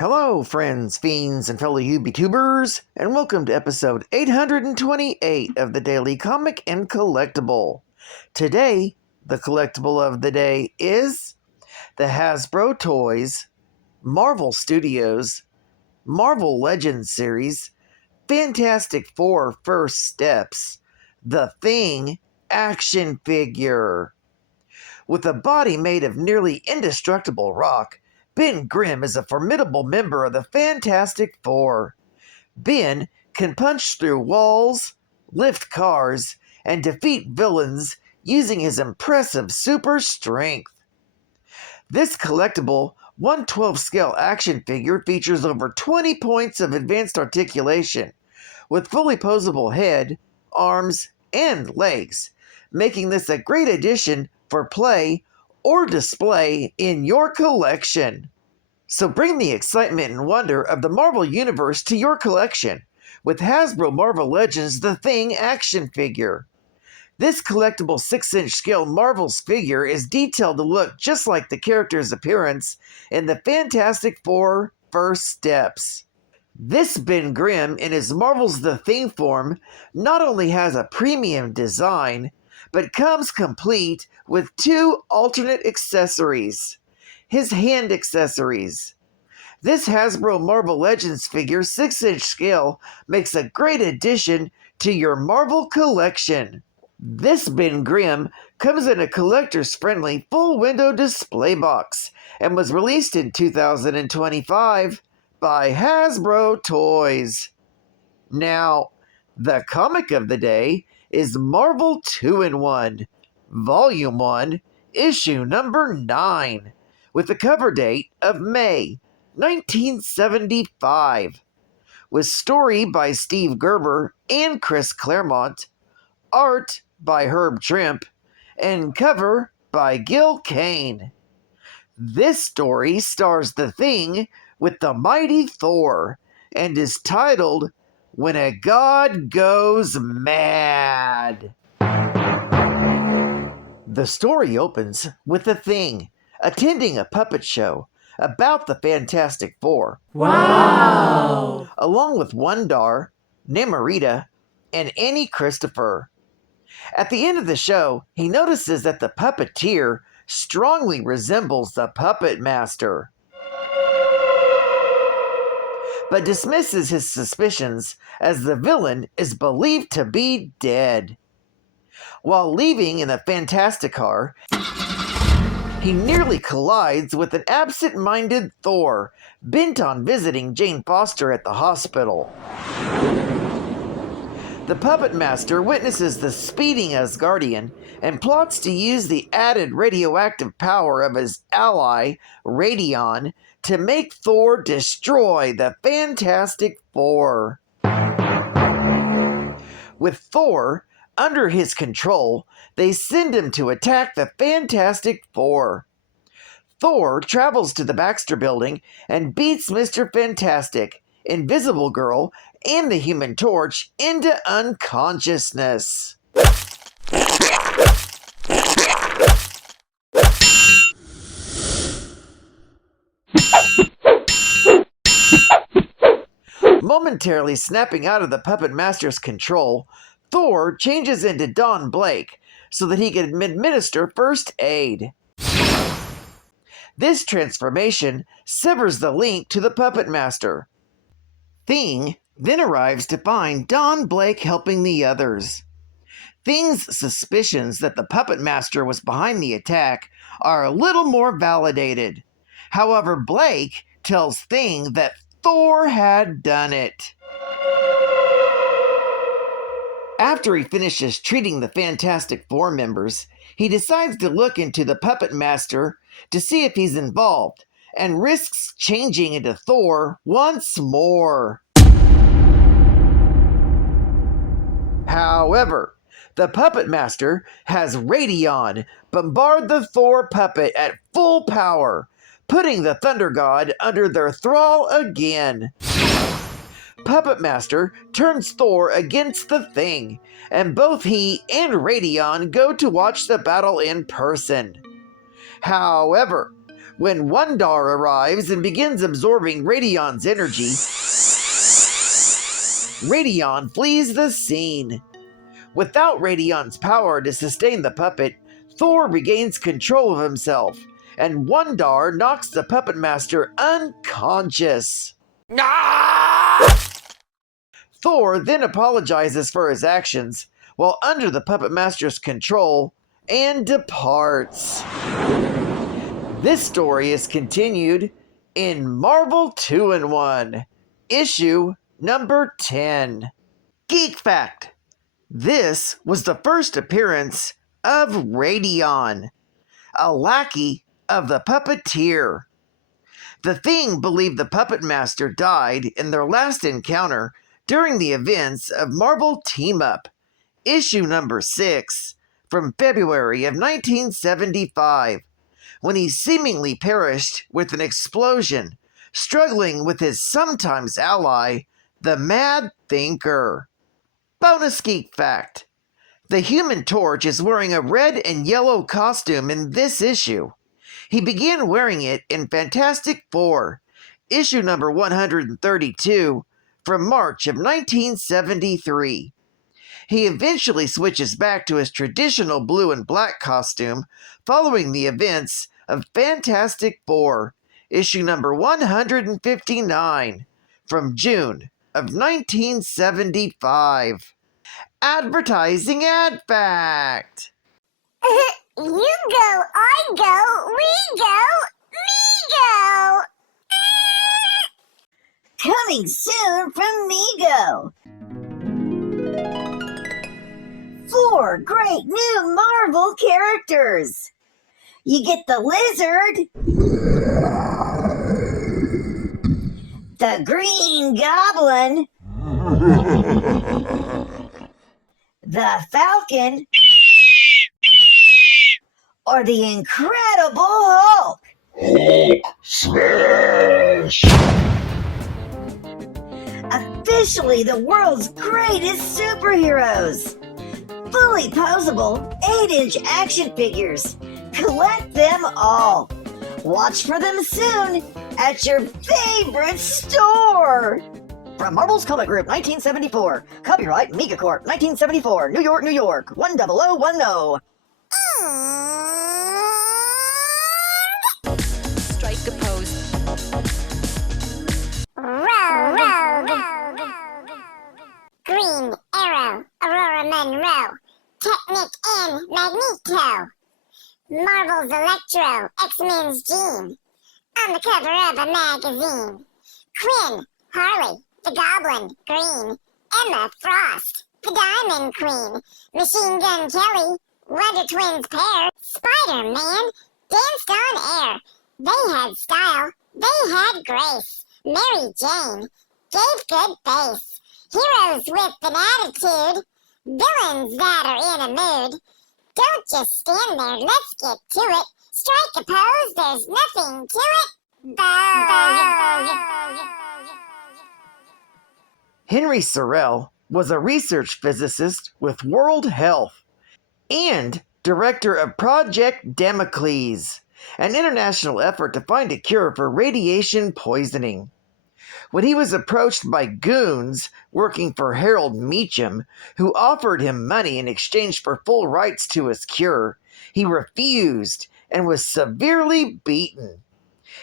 Hello, friends, fiends, and fellow YouTubers, and welcome to episode 828 of the Daily Comic and Collectible. Today, the collectible of the day is the Hasbro Toys, Marvel Studios, Marvel Legends series, Fantastic Four First Steps, The Thing action figure. With a body made of nearly indestructible rock, Ben Grimm is a formidable member of the Fantastic Four. Ben can punch through walls, lift cars, and defeat villains using his impressive super strength. This collectible 1/12 scale action figure features over 20 points of advanced articulation, with fully posable head, arms, and legs, making this a great addition for play or display in your collection. So bring the excitement and wonder of the Marvel Universe to your collection with Hasbro Marvel Legends The Thing action figure. This collectible 6-inch scale Marvel's figure is detailed to look just like the character's appearance in the Fantastic Four First Steps. This Ben Grimm in his Marvel's The Thing form not only has a premium design, but comes complete with two alternate accessories. His hand accessories. This Hasbro Marvel Legends figure 6-inch scale makes a great addition to your Marvel collection. This Ben Grimm comes in a collector's friendly full window display box and was released in 2025 by Hasbro Toys. Now, the comic of the day is Marvel 2-in-1, Volume 1, Issue number 9, with the cover date of May 1975, with story by Steve Gerber and Chris Claremont, art by Herb Trimpe, and cover by Gil Kane. This story stars the Thing with the mighty Thor and is titled When a God Goes Mad. The story opens with the Thing attending a puppet show about the Fantastic Four. Wow! Along with WUNDARR, Namorita, and Annie Christopher. At the end of the show, he notices that the puppeteer strongly resembles the puppet master, but dismisses his suspicions as the villain is believed to be dead. While leaving in the Fantastic Car, he nearly collides with an absent-minded Thor, bent on visiting Jane Foster at the hospital. The Puppet Master witnesses the speeding Asgardian and plots to use the added radioactive power of his ally, RADION, to make Thor destroy the Fantastic Four. With Thor under his control, they send him to attack the Fantastic Four. Thor travels to the Baxter Building and beats Mr. Fantastic, Invisible Girl, and the Human Torch into unconsciousness. Momentarily snapping out of the Puppet Master's control, Thor changes into Don Blake so that he can administer first aid. This transformation severs the link to the Puppet Master. Thing then arrives to find Don Blake helping the others. Thing's suspicions that the Puppet Master was behind the attack are a little more validated. However, Blake tells Thing that Thor had done it. After he finishes treating the Fantastic Four members, he decides to look into the Puppet Master to see if he's involved, and risks changing into Thor once more. However, the Puppet Master has RADION bombard the Thor puppet at full power, putting the Thunder God under their thrall again. Puppet Master turns Thor against the Thing, and both he and RADION go to watch the battle in person. However, When WUNDARR arrives and begins absorbing RADION's energy, RADION flees the scene. Without RADION's power to sustain the puppet, Thor regains control of himself, and WUNDARR knocks the puppet master unconscious. Thor then apologizes for his actions while under the puppet master's control and departs. This story is continued in Marvel 2-in-1, issue number 10. Geek Fact: this was the first appearance of RADION, a lackey of the puppeteer. The Thing believed the puppet master died in their last encounter during the events of Marvel Team Up, issue number 6, from February of 1975, when he seemingly perished with an explosion, struggling with his sometimes ally, the Mad Thinker. Bonus Geek Fact: the Human Torch is wearing a red and yellow costume in this issue. He began wearing it in Fantastic Four, issue number 132, from March of 1973. He eventually switches back to his traditional blue and black costume following the events of Fantastic Four, issue number 159, from June of 1975. Advertising Ad Fact. You go, I go, we go, MEGO! Coming soon from MEGO! 4 great new Marvel characters! You get the Lizard, the Green Goblin, the Falcon, or the Incredible Hulk. Hulk smash! Officially the world's greatest superheroes. Fully posable 8-inch action figures. Collect them all. Watch for them soon at your favorite store. From Marvel's Comic Group, 1974. Copyright Megacorp, 1974. New York, New York. 10010. Strike a pose. Rogue. Green Arrow, Aurora Monroe, Technic and Magneto. Marvel's Electro, X-Men's Jean. On the cover of a magazine. Quinn, Harley, the Goblin, Green. Emma Frost, the Diamond Queen. Machine Gun Kelly, Wonder Twins pair. Spider-Man, danced on air. They had style, they had grace. Mary Jane gave good bass. Heroes with an attitude, villains that are in a mood. Don't just stand there, let's get to it. Strike a pose, there's nothing to it. Henry Sorrell was a research physicist with World Health and director of Project Damocles, an international effort to find a cure for radiation poisoning. When he was approached by goons working for Harold Meacham, who offered him money in exchange for full rights to his cure, he refused and was severely beaten.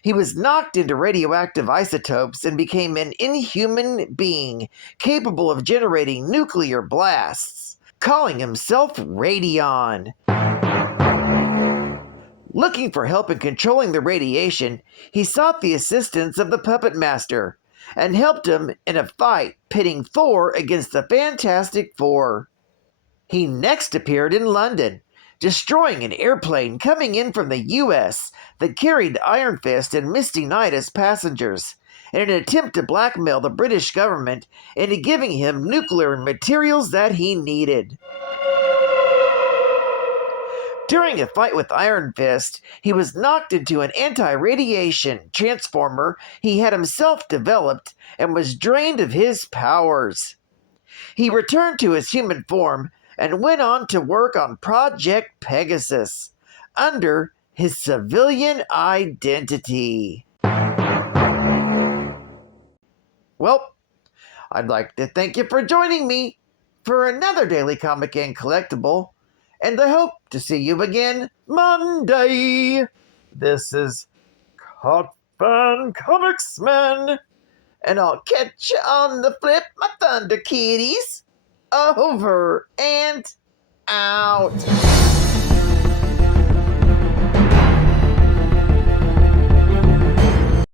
He was knocked into radioactive isotopes and became an inhuman being capable of generating nuclear blasts, calling himself Radion. Looking for help in controlling the radiation, he sought the assistance of the Puppet Master and helped him in a fight pitting Thor against the Fantastic Four. He next appeared in London, destroying an airplane coming in from the U.S. that carried Iron Fist and Misty Knight as passengers, in an attempt to blackmail the British government into giving him nuclear materials that he needed. During a fight with Iron Fist, he was knocked into an anti-radiation transformer he had himself developed and was drained of his powers. He returned to his human form and went on to work on Project Pegasus under his civilian identity. Well, I'd like to thank you for joining me for another Daily Comic and Collectible, and I hope to see you again Monday. This is Fan Comics Man, and I'll catch you on the flip, my Thunder Kitties. Over and out.